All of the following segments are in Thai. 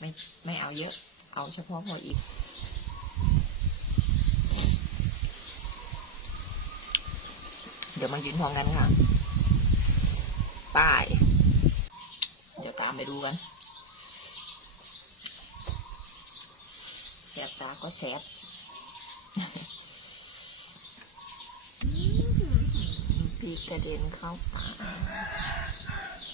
ไม่ไม่เอาเยอะ เอาเฉพาะพออิ่มเดี๋ยวมายืนพร้อมกันค่ะป้าย เดี๋ยวตามไปดูกันแสบตาก็แสบปีกกระเด็นเข้าปาก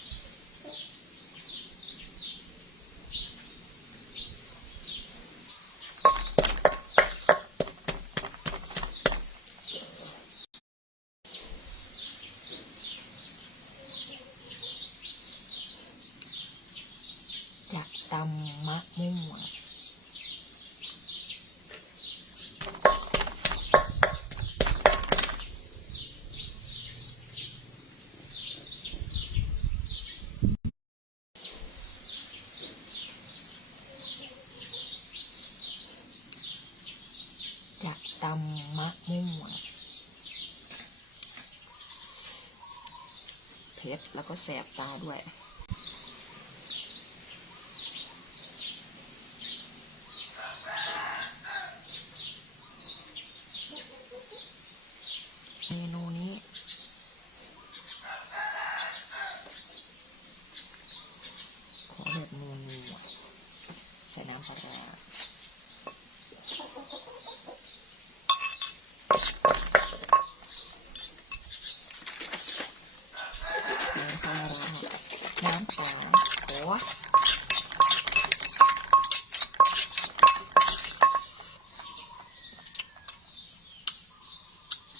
ตำมะม่วงจากตำมะม่วงเผ็ดแล้วก็แสบตาด้วย เมนูนี้ ขอแบบนัวๆใส่น้ำปลาร้า น้ำปลาร้าน้ำปลาโอ้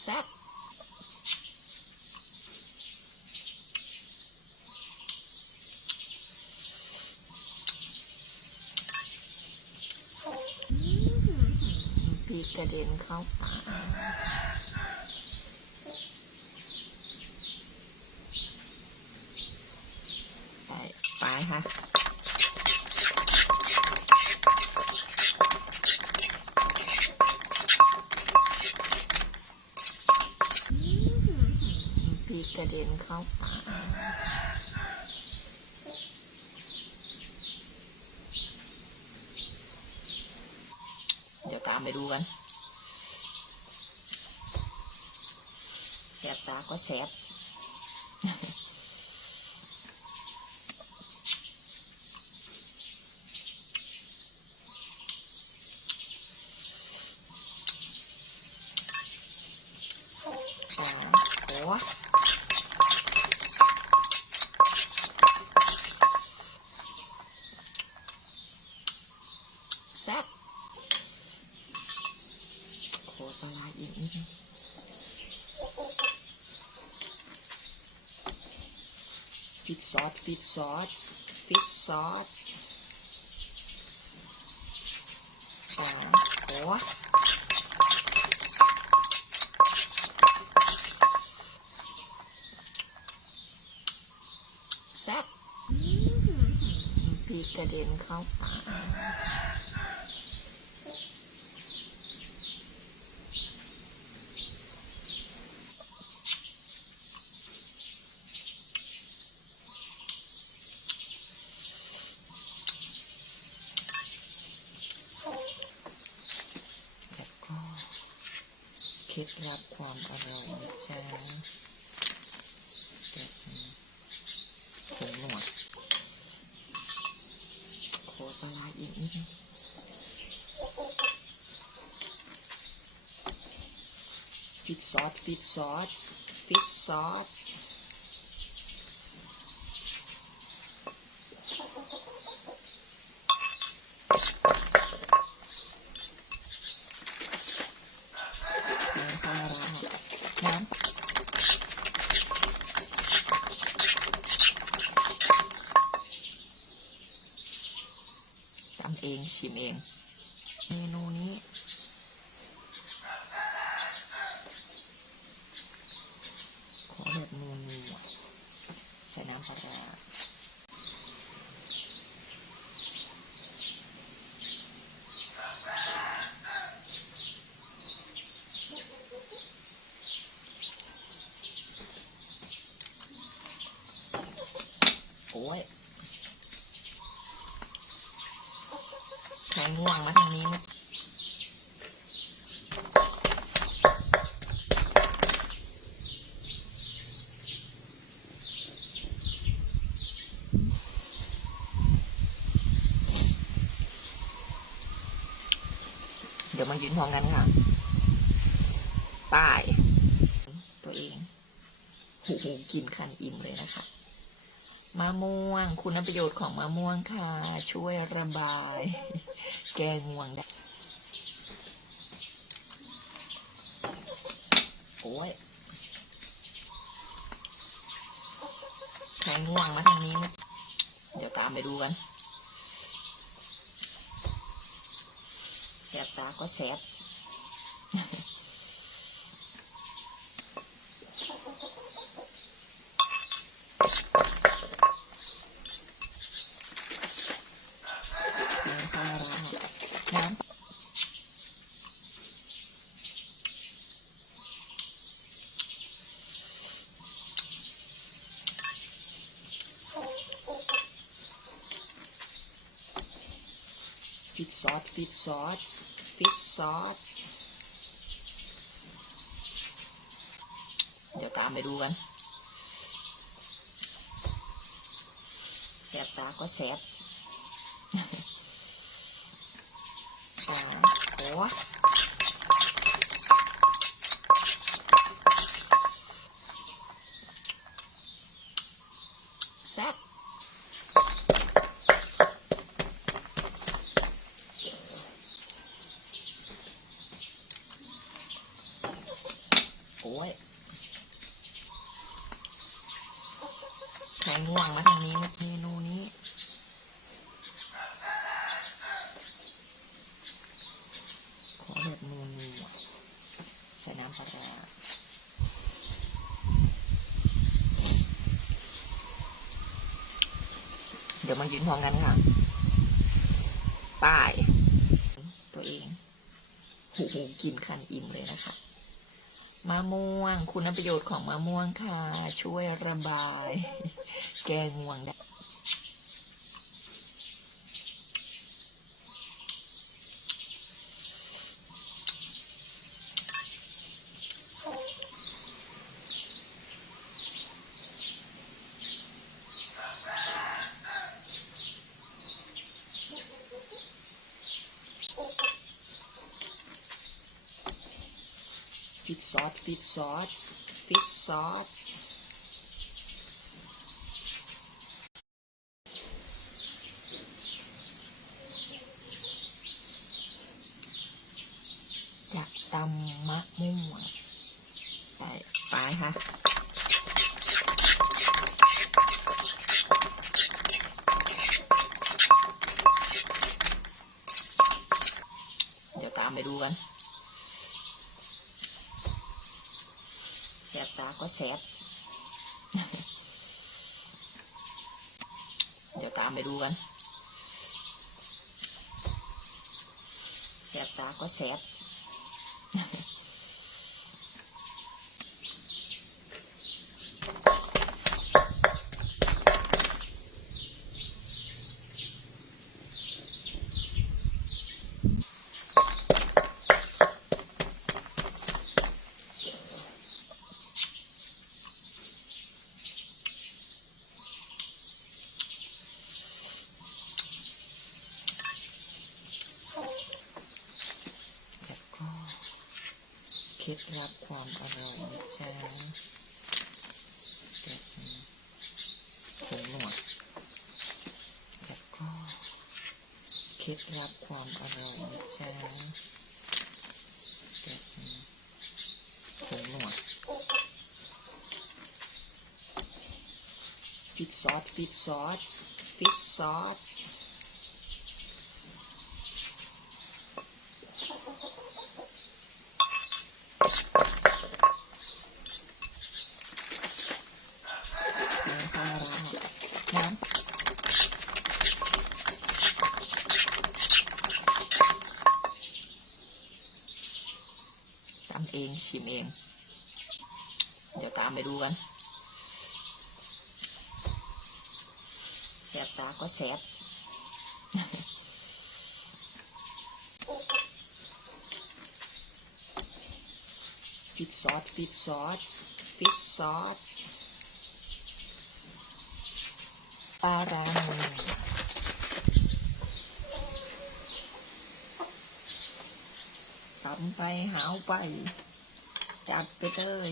แซ่บ ปีกกระเด็นเข้าปากไปไปค่ะปีกกระเด็นเข้าปากเดี๋ยวตามไปดูกัน แสบตาก็แสบ อ๋อโอ้แซ่บโคตรปลาร้าอีกนิดนึงฟิต ซอสฟิตซอสฟิตซอสอ๋อโอ้แซ่บปีกระเด็นเข้าปากแล้วก็ รับความอร่อยนะจ๊ะแบบนี้ผงหนวดโคตรลาร้าอีกนิดนึงฟิดซอสติดซอสติดซอสน้ำปลาร้าน้ำ ทำเอง ชิมเอง เมนูนี้ ขอแบบนูนๆใส่น้ำปลาร้าโอ้ย ใครง่วงมาทางนี้มั้ยเดี๋ ยวมายืนพร้อมกันค่ะป้าย ตัวเองโอ้โหกินคันอิ่มเลยนะคะมะม่วง คุณประโยชน์ของมะม่วงค่ะ ช่วยระบาย แก้ง่วงได้โอ้ยใครง่วงมาทางนี้เดี๋ยวตามไปดูกัน แส บตาก็แสบ น้ำปลาร้าน้ำ ฟิชซอสฟิชซอสฟิชซอสเดี๋ยวตามไปดูกันแสบตาก็แสบอ๋อ โอ้ยใครง่วงมาทางนี้เมนูนี้ ขอแบบนูนๆอะใส่น้ำปลาร้าเดี๋ยวมายืนพร้อมกันค่ะป้าย ตัวเองโอ้โหกินคันอิ่มเลยนะคะ มะม่วง คุณประโยชน์ของมะม่วงค่ะ ช่วยระบาย แกงง่วงได้ ฟิชซอสฟิชซอสฟิชซอสจะตำมะม่วงไปไปค่ะ เดี๋ยวตามไปดูกัน แสบตา ก็แสบเดี๋ยวตามไปดูกันแสบตาก็แสบ แล้วก็เค ล็ดลับความอร่อยนะจ๊ะแบบผงหนวดแล้วก็เคล็ดลับความอร่อยนะจ๊ะแบบผงหนวดฟิชซอสฟิชซอสฟิชซอส เองชิมเอง เดี๋ยวตามไปดูกันแสบตาก็แสบฟิตซอสฟิตซอสฟิตซอสปลาร้าหำไปหาวไป จัดไปเลย